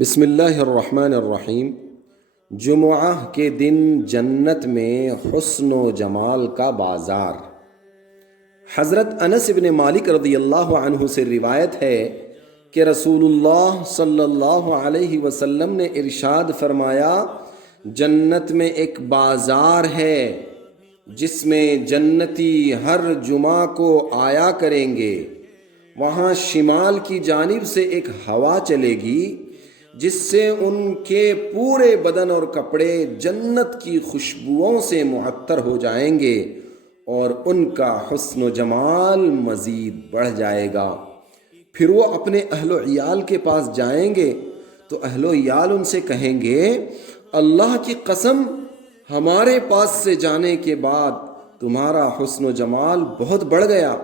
بسم اللہ الرحمن الرحیم۔ جمعہ کے دن جنت میں حسن و جمال کا بازار۔ حضرت انس بن مالک رضی اللہ عنہ سے روایت ہے کہ رسول اللہ صلی اللہ علیہ وسلم نے ارشاد فرمایا، جنت میں ایک بازار ہے جس میں جنتی ہر جمعہ کو آیا کریں گے۔ وہاں شمال کی جانب سے ایک ہوا چلے گی جس سے ان کے پورے بدن اور کپڑے جنت کی خوشبوؤں سے معطر ہو جائیں گے اور ان کا حسن و جمال مزید بڑھ جائے گا۔ پھر وہ اپنے اہل و عیال کے پاس جائیں گے تو اہل و عیال ان سے کہیں گے، اللہ کی قسم ہمارے پاس سے جانے کے بعد تمہارا حسن و جمال بہت بڑھ گیا۔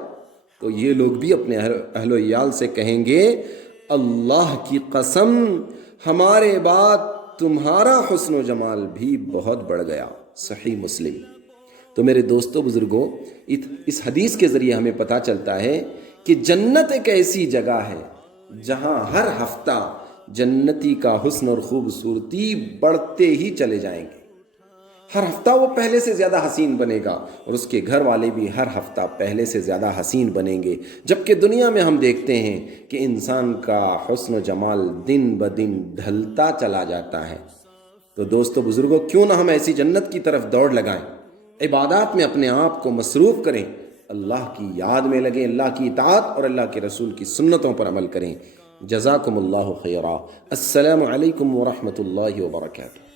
تو یہ لوگ بھی اپنے اہل و عیال سے کہیں گے، اللہ کی قسم ہمارے بعد تمہارا حسن و جمال بھی بہت بڑھ گیا۔ صحیح مسلم۔ تو میرے دوستو بزرگوں، اس حدیث کے ذریعے ہمیں پتہ چلتا ہے کہ جنت ایک ایسی جگہ ہے جہاں ہر ہفتہ جنتی کا حسن اور خوبصورتی بڑھتے ہی چلے جائیں گے۔ ہر ہفتہ وہ پہلے سے زیادہ حسین بنے گا اور اس کے گھر والے بھی ہر ہفتہ پہلے سے زیادہ حسین بنیں گے، جبکہ دنیا میں ہم دیکھتے ہیں کہ انسان کا حسن و جمال دن بدن ڈھلتا چلا جاتا ہے۔ تو دوستو بزرگوں، کیوں نہ ہم ایسی جنت کی طرف دوڑ لگائیں، عبادات میں اپنے آپ کو مصروف کریں، اللہ کی یاد میں لگیں، اللہ کی اطاعت اور اللہ کے رسول کی سنتوں پر عمل کریں۔ جزاکم اللہ خیرا۔ السلام علیکم ورحمۃ اللہ وبرکاتہ۔